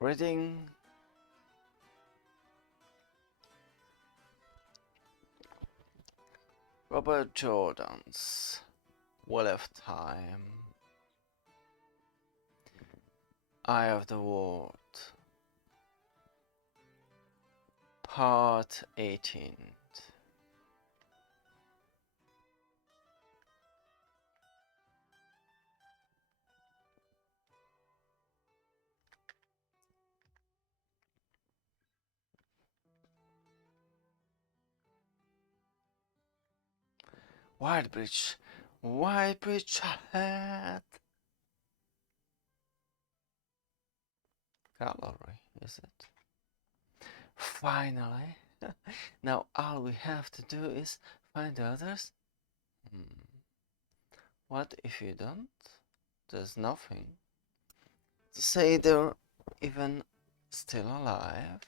Reading Robert Jordan's Wheel of Time, Eye of the World, Part 18. Whitebridge ahead! Gallery, is it? Finally! Now all we have to do is find the others? What if you don't? There's nothing to say they're even still alive.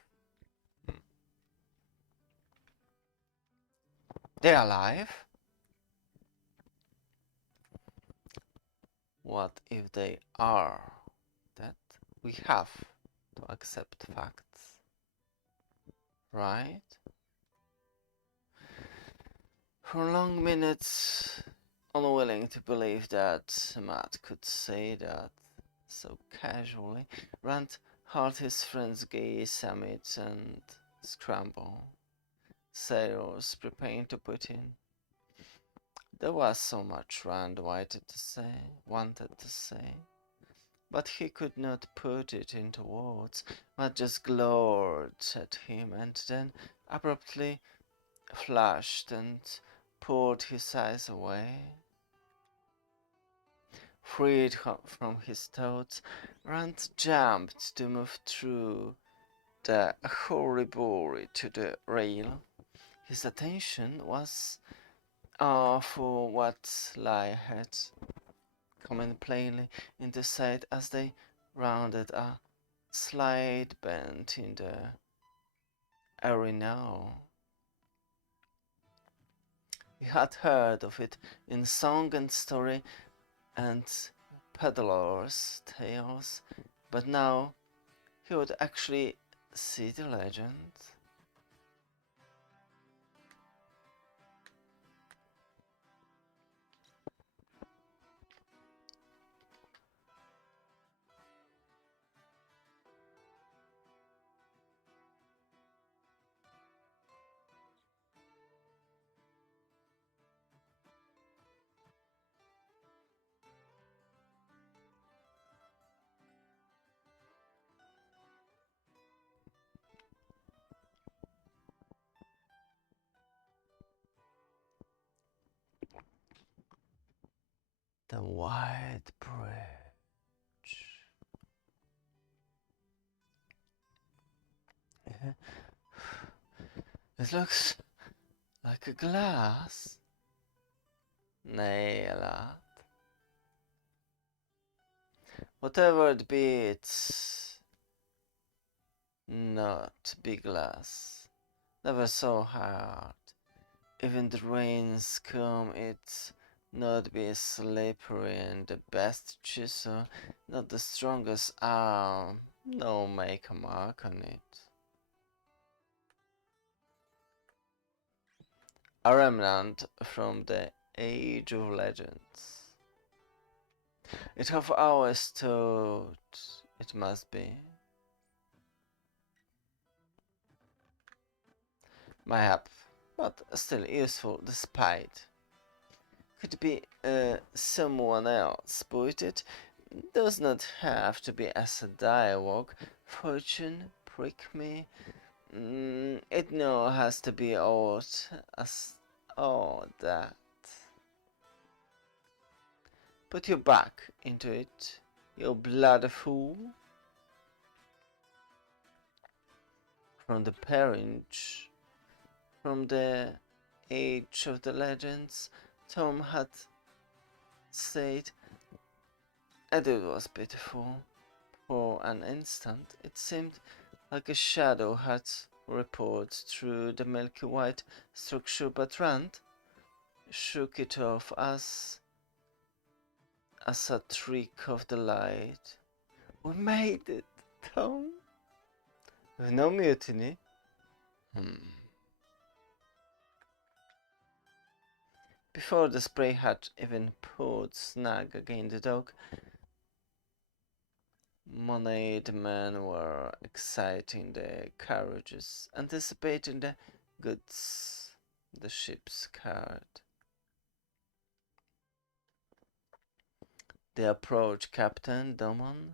They're alive? What if they are dead? We have to accept facts, right? For long minutes, unwilling to believe that Matt could say that so casually, Rand heard his friends gaze amid and scramble, sailors preparing to put in. There was so much Rand wanted to say, but he could not put it into words. Matt just glowered at him and then abruptly flushed and pulled his eyes away. Freed from his thoughts, Rand jumped to move through the hurry-burry to the rail. His attention was for what lay ahead, coming plainly into sight as they rounded a slight bend in the arena. He had heard of it in song and story and peddlers' tales, but now he would actually see the legend. The White Bridge. Yeah. It looks like a glass. Nay, a lot. Whatever it be, it's not big glass. Never so hard. Even the rains come, it's not be slippery, and the best chisel, not the strongest arm, no make a mark on it. A remnant from the Age of Legends. It have always thought it must be. Mayhap, but still useful despite. Could be someone else, but it does not have to be as a dialogue. Fortune, prick me. It no has to be odd as all that. Put your back into it, you bloody fool. From the parentage, from the Age of the Legends, Tom had said, and it was pitiful. For an instant, it seemed like a shadow had repaired through the milky white structure, but Rand shook it off as a trick of the light. We made it, Tom. With no mutiny? Before the spray had even pulled snug against the dog, moneyed men were exciting their carriages, anticipating the goods the ships carried. They approached Captain Domon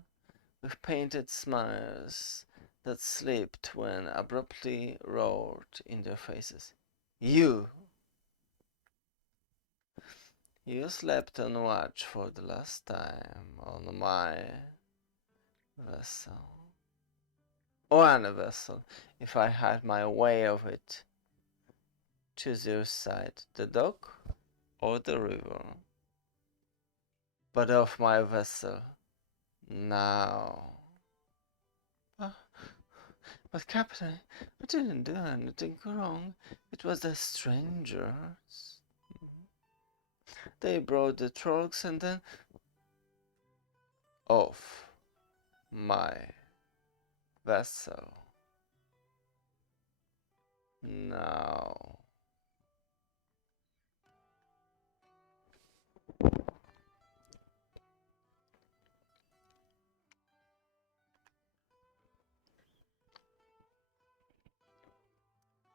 with painted smiles that slipped when abruptly roared in their faces. You slept on watch for the last time on my vessel. Or any vessel, if I had my way of it. Choose your side, the dock or the river. But of my vessel, now. But Captain, I didn't do anything wrong. It was the strangers. They brought the trolls and then off my vessel. Now.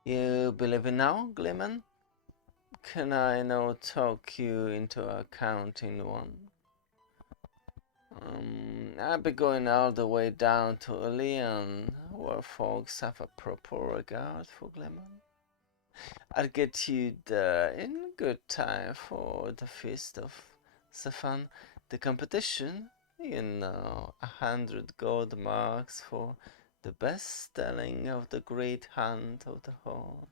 You believe it now, Gleeman? Can I now talk you into accounting one? I'll be going all the way down to Ilion, where folks have a proper regard for Gleeman. I'll get you there in good time for the feast of Stefan. The competition, 100 gold marks for the best telling of the great hunt of the horn.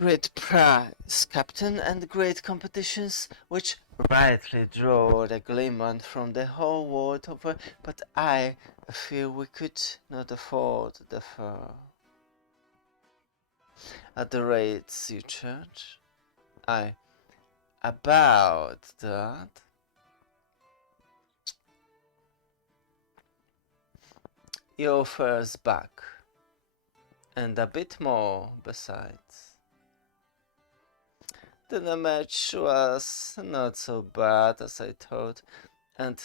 Great prize, Captain, and great competitions which rightly draw the Gleeman from the whole world over, but I fear we could not afford the fur. At the rates you charge? Aye, about that. Your fare's back, and a bit more besides. The match was not so bad as I thought, and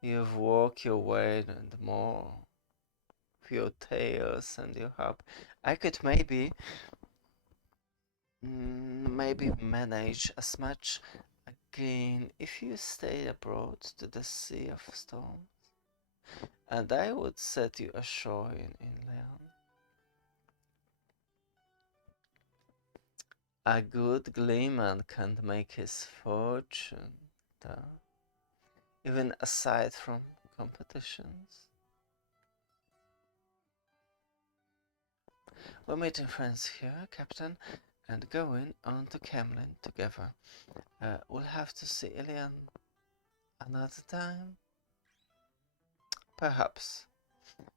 you've worked your way and more. With your tails and your hub, I could maybe manage as much again if you stayed abroad to the Sea of Storms, and I would set you ashore in Leon. A good gleeman can't make his fortune, though, even aside from competitions. We're meeting friends here, Captain, and going on to Camlin together. We'll have to see Ilian another time? Perhaps,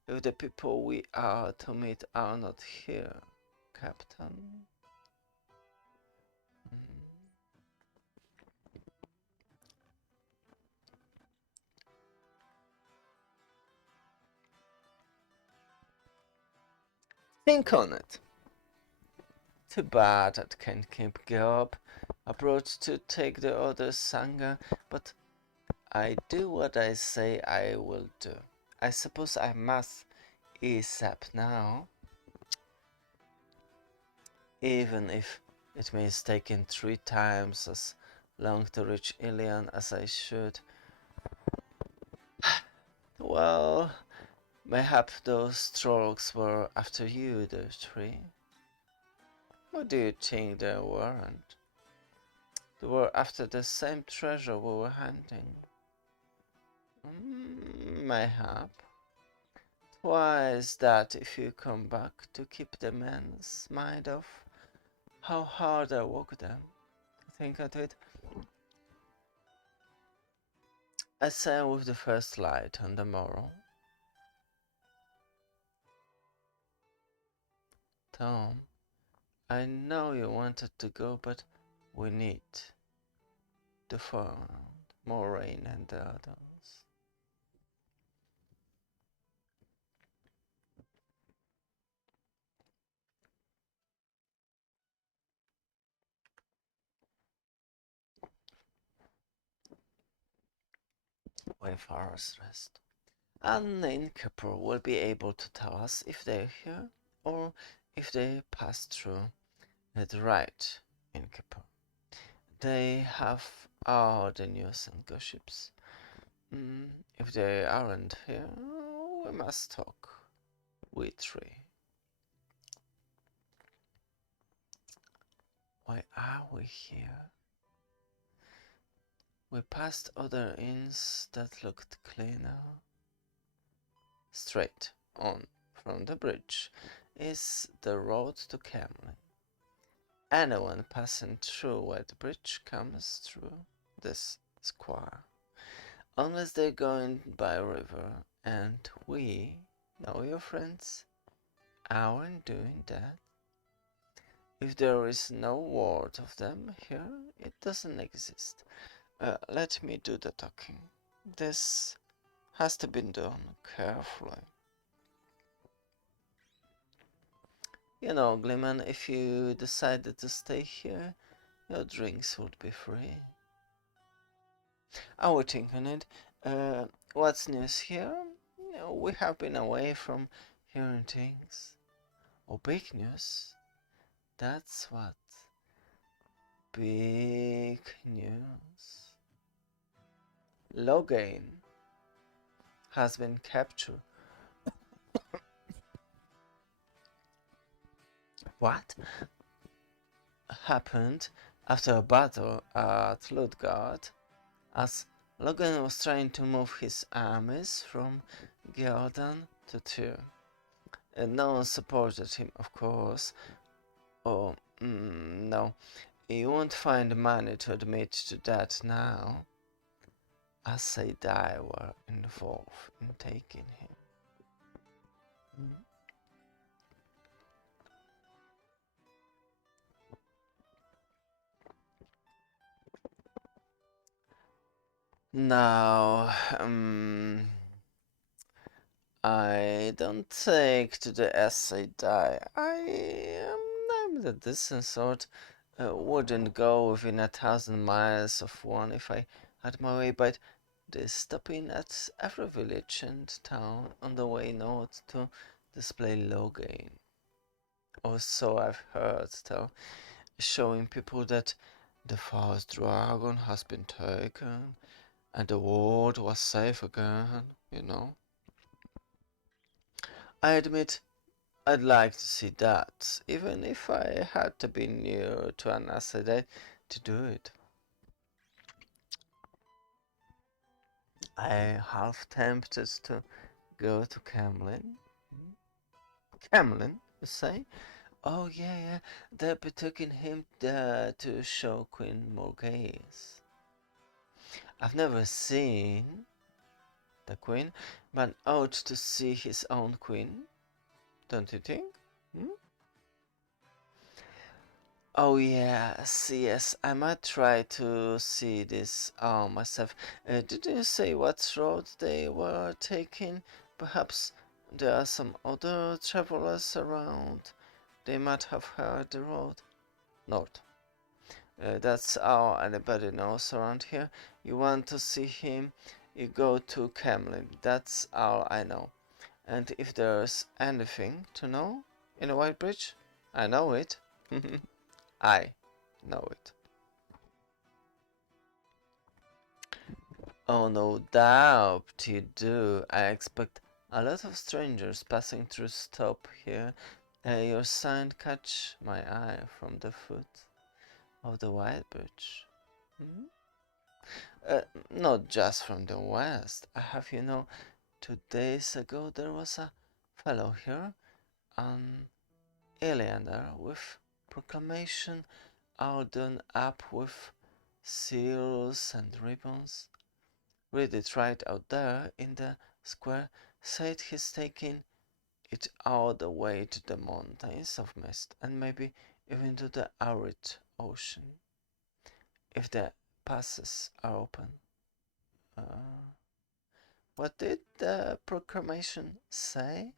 if the people we are to meet are not here, Captain. Think on it. Too bad I can't keep Gob abroad to take the other Sangha, but I do what I say I will do. I suppose I must ASAP now, even if it means taking 3 times as long to reach Ilion as I should. Well, mayhap those trolls were after you, those 3. What do you think they weren't? They were after the same treasure we were hunting. Mayhap. Twice that if you come back to keep the men's mind off how hard I work them. Think of it. I sail with the first light on the morrow. Tom, I know you wanted to go, but we need to find Moraine and the others. Wayfarer's Rest. And the innkeeper will be able to tell us if they're here or if they passed through the right innkeeper. They have all the news and gossips. If they aren't here, we must talk. We three. Why are we here? We passed other inns that looked cleaner. Straight on from the bridge is the road to Camlin. Anyone passing through where the bridge comes through this square, unless they're going by a river, and we know your friends aren't doing that. If there is no word of them here, it doesn't exist. Let me do the talking. This has to be done carefully. You know, Glimman, if you decided to stay here, your drinks would be free. I would think on it. What's news here? We have been away from hearing things. Oh, big news. That's what. Big news. Loghain has been captured. What happened after a battle at Ludgard, as Loghain was trying to move his armies from Ghealdan to Tyr? And no one supported him, of course. Oh, no. You won't find money to admit to that now. Aes Sedai were involved in taking him. Now, I don't take to the Aes Sedai. I'm the distant sort. Wouldn't go within 1,000 miles of one if I had my way, but they stop in at every village and town on the way north to display Loghain. Or so I've heard tell, showing people that the first dragon has been taken and the world was safe again, you know. I admit I'd like to see that, even if I had to be near to an Aes Sedai to do it. I half tempted to go to Camlin. Camlin, you say? Oh yeah, they'll be taking him there to show Queen Morgase. I've never seen the Queen, but ought to see his own Queen, don't you think? Oh yes, I might try to see this myself. Did you say what road they were taking? Perhaps there are some other travelers around. They might have heard the road. North. That's all anybody knows around here. You want to see him, you go to Camlin. That's all I know. And if there's anything to know in a Whitebridge, I know it. I know it. Oh, no doubt you do. I expect a lot of strangers passing through stop here. Your sign catch my eye from the foot of the Whitebridge. Not just from the west. I have, 2 days ago there was a fellow here, an Eleander, with proclamation all done up with seals and ribbons. Read it right out there in the square. Said he's taking it all the way to the mountains of mist and maybe even to the arid ocean, if the passes are open. What did the proclamation say?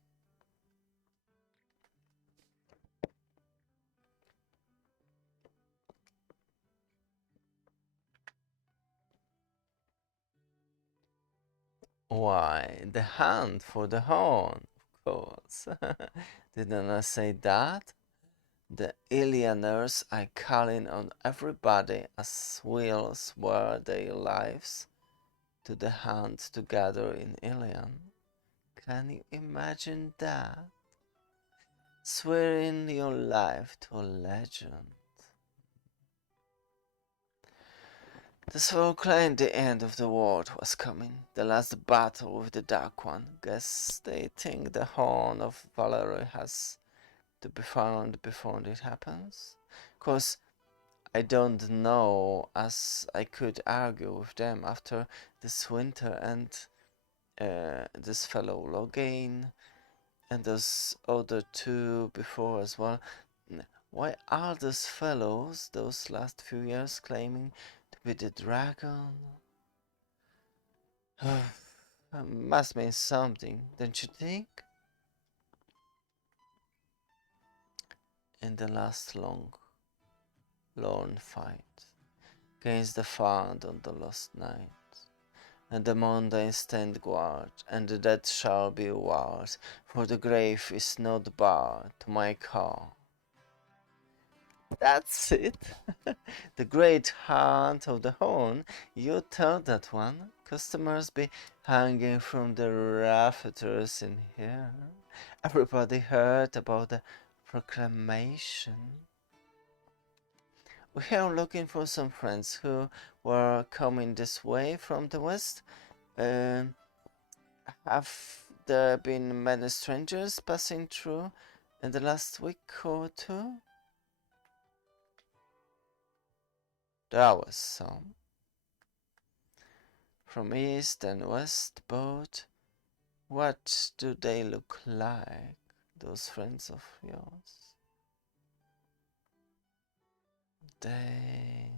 Why, the hunt for the horn, of course. Didn't I say that? The Ilianers are calling on everybody as will swear their lives to the hunt together in Ilion. Can you imagine that? Swearing your life to a legend. The Swarm claimed the end of the world was coming, the last battle with the Dark One. Guess they think the Horn of Valerie has to be found before it happens. Cause I don't know as I could argue with them after this winter and this fellow Logain and those other two before as well. Why are those fellows, those last few years, claiming to be the dragon? Must mean something, don't you think? In the last long, lorn fight against the Found on the lost night, and the mundane stand guard, and the dead shall be ward, for the grave is not barred to my call. That's it. The great hunt of the horn. You tell that one. Customers be hanging from the rafters in here. Everybody heard about the proclamation. We are looking for some friends who were coming this way from the west. Have there been many strangers passing through in the last week or two? There was some. From east and west both. What do they look like, those friends of yours? They...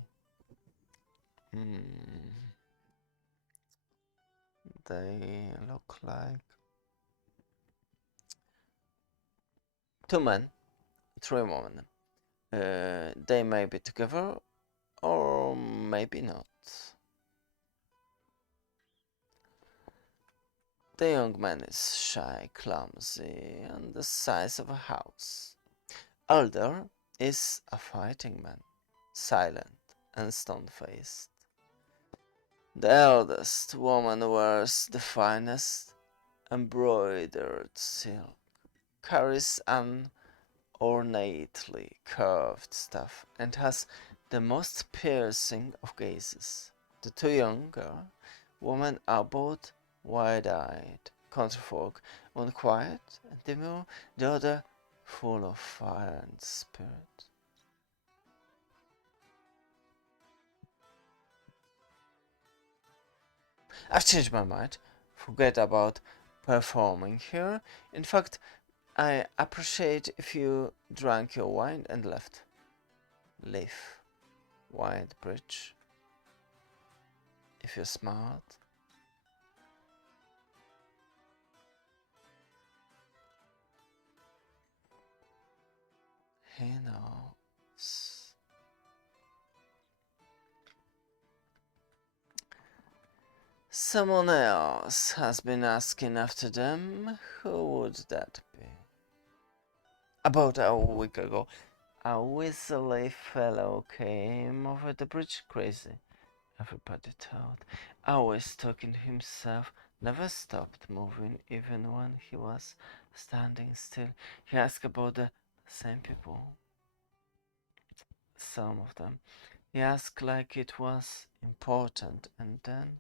They look like... Two men, three women. They may be together, or maybe not. The young man is shy, clumsy, and the size of a house. Elder is a fighting man, silent and stone-faced. The eldest woman wears the finest embroidered silk, carries an ornately curved staff, and has the most piercing of gazes. The two younger women are both wide-eyed countryfolk, one quiet and demure, the other full of fire and spirit. I've changed my mind. Forget about performing here. In fact, I appreciate if you drank your wine and left. Leave. Wide bridge. If you're smart. He knows. Someone else has been asking after them. Who would that be? About a week ago, a whistly fellow came over the bridge crazy. Everybody thought. Always talking to himself, never stopped moving even when he was standing still. He asked about the same people. Some of them. He asked like it was important and then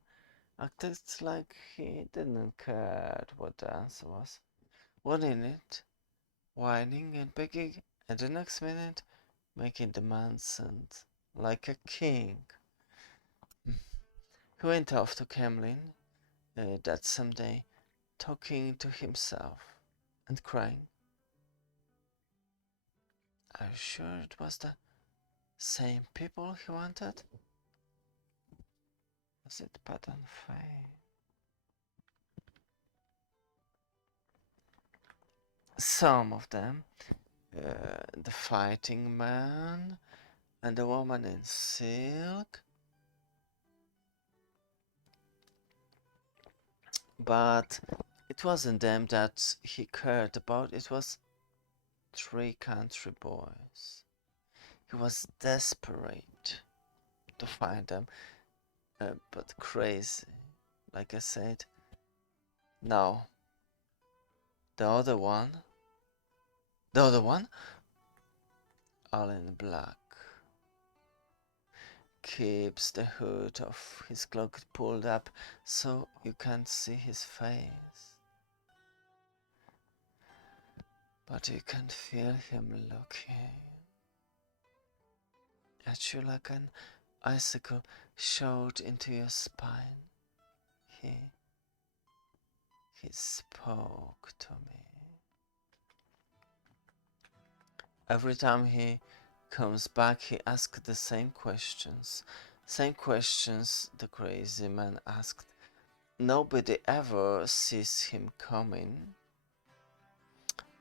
acted like he didn't care what the answer was. What in it? Whining and begging, and the next minute making demands and like a king. He went off to Camlin that someday, talking to himself and crying. Are you sure it was the same people he wanted? Was it Pattern Fate? Some of them, the fighting man and the woman in silk, But it wasn't them that he cared about, it was 3 country boys. He was desperate to find them, but crazy, like I said. Now, the other one, all in black, keeps the hood of his cloak pulled up so you can't see his face. But you can feel him looking at you like an icicle shot into your spine. He spoke to me. Every time he comes back, he asks the same questions. Same questions the crazy man asked. Nobody ever sees him coming.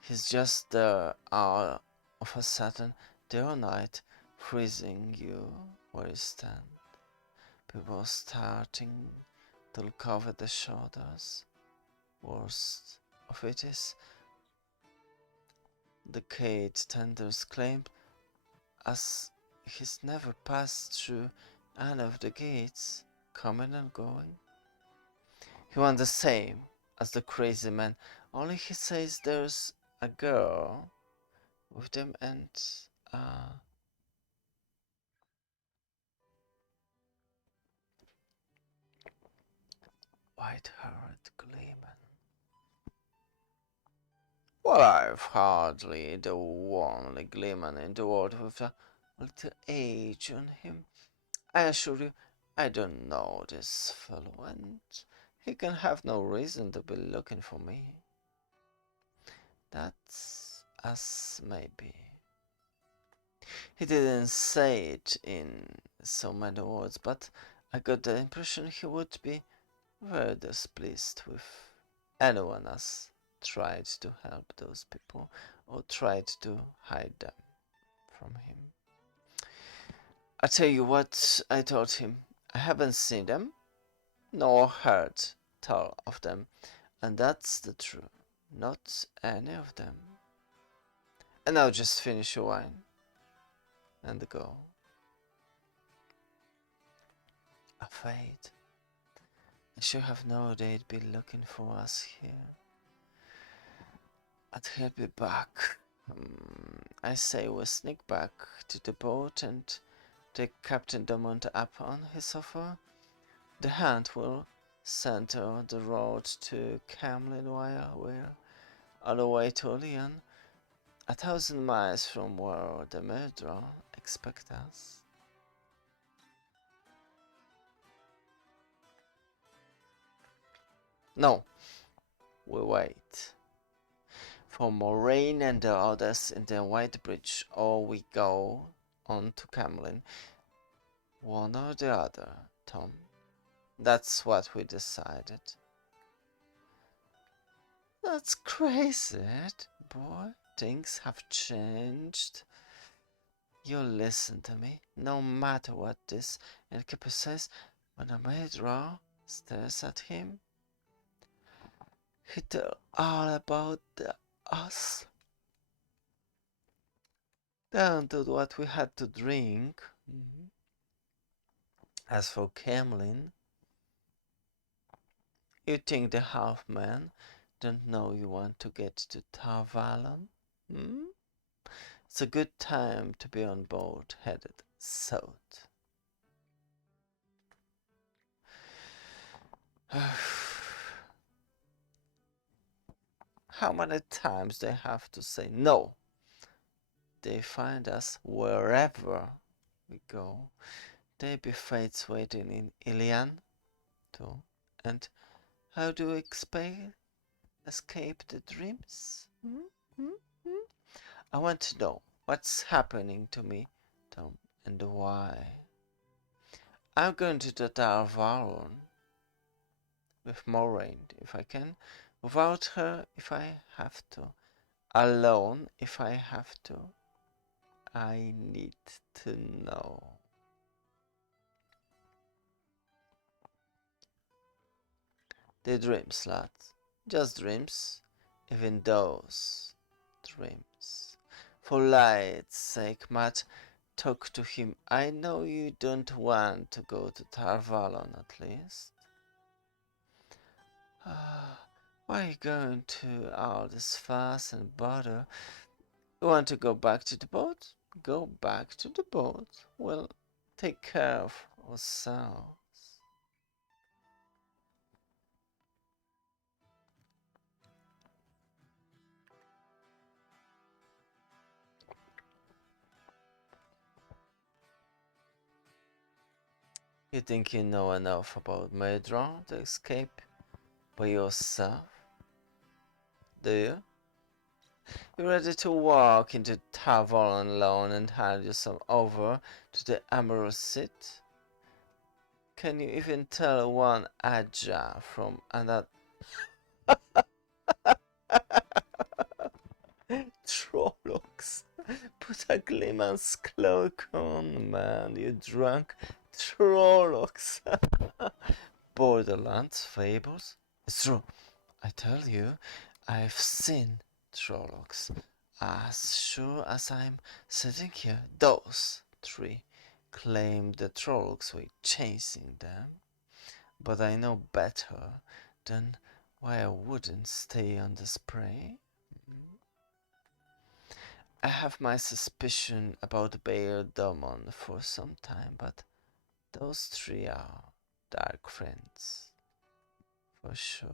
He's just there all of a sudden, day or night, freezing you where you stand. People starting to look over the shoulders. Worst of it is, the gate tenders claimed, as he's never passed through any of the gates, coming and going. He wants the same as the crazy man, only he says there's a girl with them and white-haired gleeman. Well, I've hardly the only gleeman in the world with a little age on him. I assure you, I don't know this fellow, and he can have no reason to be looking for me. That's as maybe. He didn't say it in so many words, but I got the impression he would be very displeased with anyone else tried to help those people or tried to hide them from him. I tell you what I told him. I haven't seen them nor heard tell of them, and that's the truth. Not any of them. And now just finish your wine and go. Afraid. I should have known they'd be looking for us here. And he'll be back. I say we sneak back to the boat and take Captain Dumont up on his offer. The Hunt will center the road to Camlin while we're on the way to Leon, 1,000 miles from where the murderer expects us. No, we wait for Moraine and the others in the White Bridge, or we go on to Camlin. One or the other, Tom. That's what we decided. That's crazy, boy. Things have changed. You listen to me, no matter what this innkeeper says. When the murderer stares at him, he tells all about us, down to what we had to drink. As for Camlin, you think the half-man don't know you want to get to Tar Valon? It's a good time to be on board headed south. How many times they have to say no? They find us wherever we go. They be fates waiting in Ilian too. And how do we escape the dreams? I want to know what's happening to me, Tom, and why. I'm going to the Tar Valon with Moraine if I can, without her if I have to, alone if I have to. I need to know. They're dreams, lad. Just dreams. Even those dreams. For light's sake, Matt, talk to him. I know you don't want to go to Tar Valon, at least. Why are you going to all this fuss and bother? You want to go back to the boat? Go back to the boat. We'll take care of ourselves. You think you know enough about Medron to escape by yourself? Do you? You ready to walk into Tar Valon alone and hand yourself over to the Emerald Seat? Can you even tell one Aja from another? Trollocs, put a Gleeman's cloak on, man, you drunk Trollocs. Borderlands fables? It's true. I tell you, I've seen Trollocs. As sure as I'm sitting here, those three claim the Trollocs were chasing them. But I know better than why I wouldn't stay on the spray. I have my suspicion about Bayer Domon for some time, but those three are dark friends. For sure.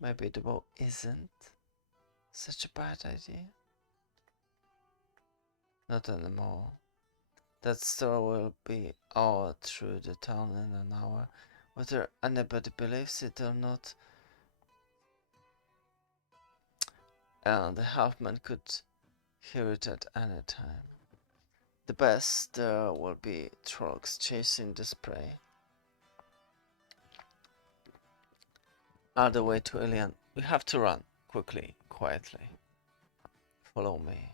Maybe the boat isn't such a bad idea. Not anymore. That store will be all through the town in an hour. Whether anybody believes it or not, and the halfman could hear it at any time. The best there will be Trollocs chasing the spray. On the way to Ilian, we have to run, quickly, quietly. Follow me.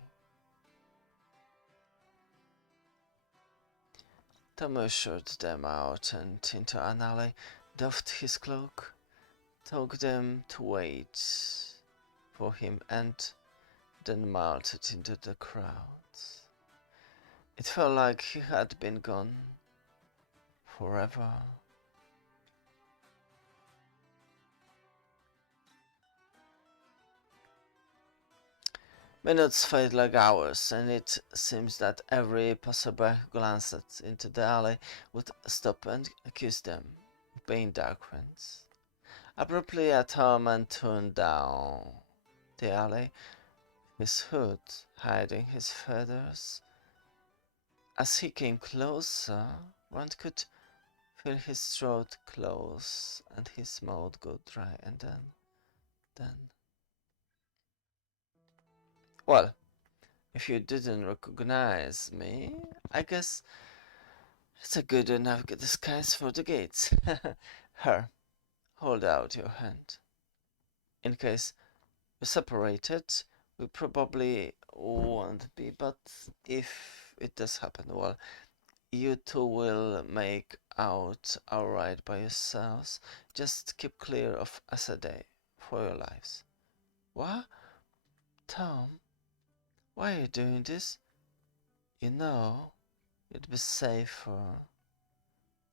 Tom ushered them out and into an alley, doffed his cloak, told them to wait for him, and then melted into the crowds. It felt like he had been gone forever. Minutes felt like hours, and it seems that every passerby who glanced into the alley would stop and accuse them of being dark friends. Abruptly, a tall man turned down the alley, his hood hiding his feathers. As he came closer, one could feel his throat close and his mouth go dry, and then... Well, if you didn't recognize me, I guess it's a good enough disguise for the gates. Here, hold out your hand. In case we're separated, we probably won't be, but if it does happen, well, you two will make out alright by yourselves. Just keep clear of Asadeh for your lives. What? Tom? Why are you doing this? You know, it'd be safer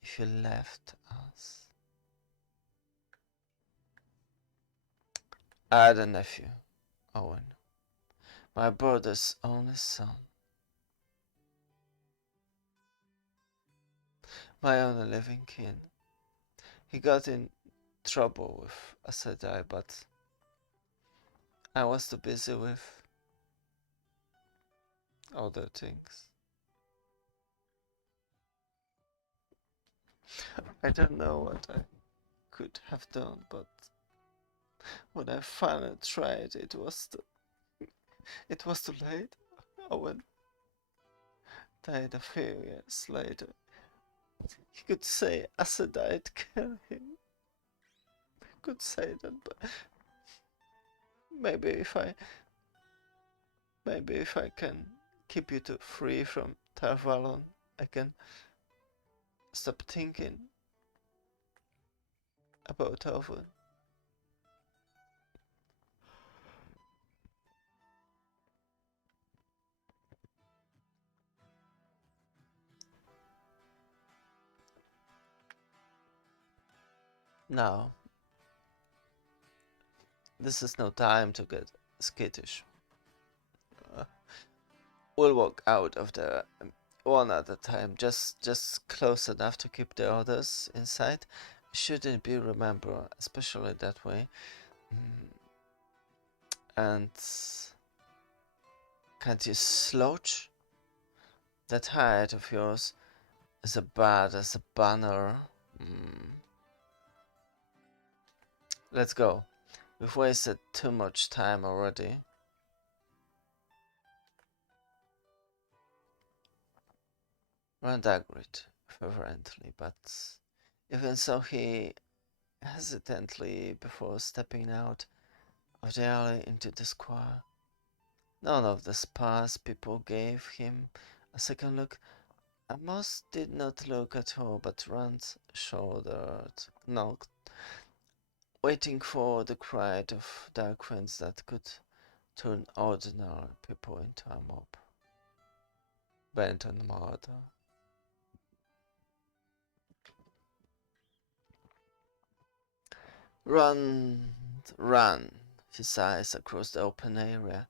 if you left us. I had a nephew, Owen, my brother's only son. My only living kin. He got in trouble with Asadai, but I was too busy with other things. I don't know what I could have done, but when I finally tried, it was too late. Owen died a few years later. He could say Asadite killed him. He could say that, but maybe if I can keep you free from Tar Valon, I can stop thinking about Owen. Now, this is no time to get skittish. We'll walk out of there one at a time, just close enough to keep the others inside. Shouldn't be remembered, especially that way. And can't you slouch? That height of yours is as bad as a banner. Let's go. We've wasted too much time already. Rand agreed fervently, but even so he hesitantly before stepping out of the alley into the square. None of the sparse people gave him a second look, and most did not look at all, but Rand shouldered, knocked, waiting for the cry of dark winds that could turn ordinary people into a mob bent on murder. Run, his eyes across the open area,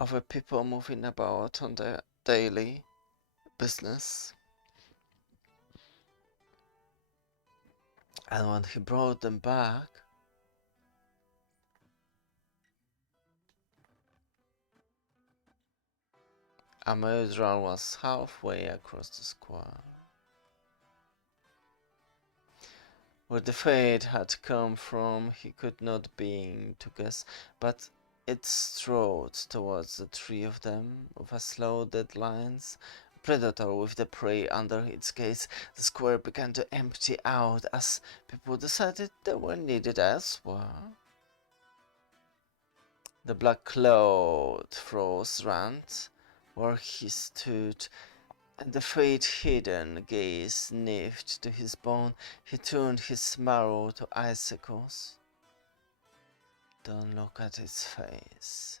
over people moving about on their daily business. And when he brought them back, a murderer was halfway across the square. Where the fate had come from he could not begin to guess, but it strode towards the three of them with a slow deadlines. Predator with the prey under its gaze, the square began to empty out as people decided they were needed elsewhere. The black cloud froze Rand where he stood, and the fate-hidden gaze sniffed to his bone. He turned his marrow to icicles. Don't look at its face.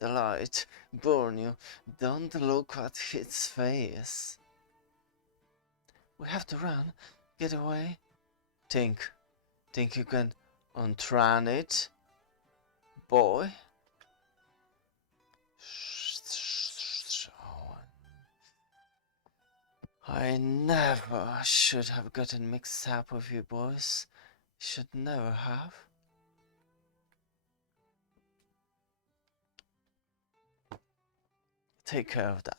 The light burn you. Don't look at its face. We have to run. Get away. Think you can outrun it, boy? I never should have gotten mixed up with you boys. Should never have. Take care of that.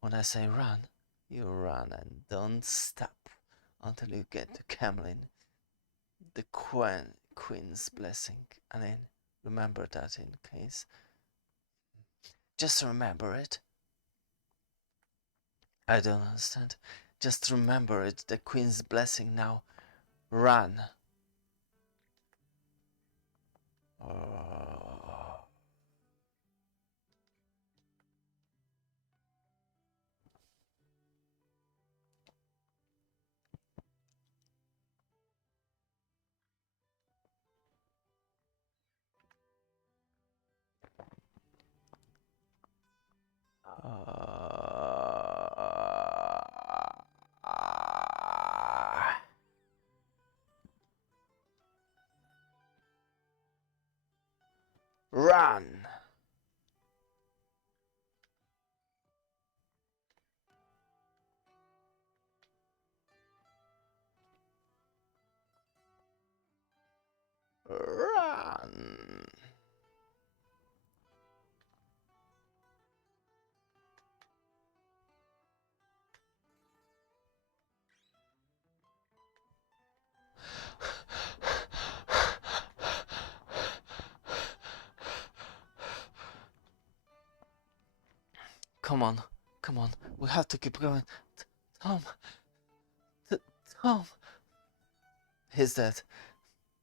When I say run, you run and don't stop until you get to Camlin. The Queen's blessing. I mean, remember that in case. Just remember it. I don't understand. Just remember it. The Queen's blessing now. Run. Run! Run! Come on, come on. We have to keep going. Tom. Tom. He's dead.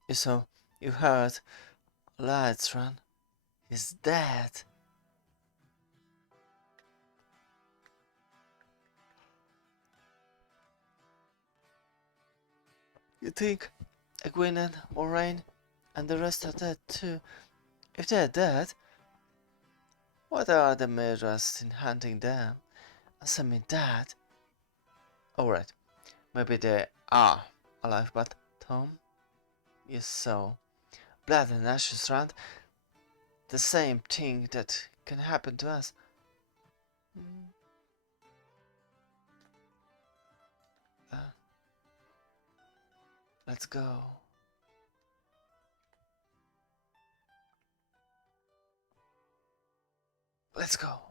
You saw. You heard. Lights run. He's dead. You think Egwene and Moraine and the rest are dead too? If they're dead, why are the murderers in hunting them? Assuming that. Alright, maybe they are alive, but Tom? Yes, so. Blood and ashes round. The same thing that can happen to us. Uh, let's go. Let's go.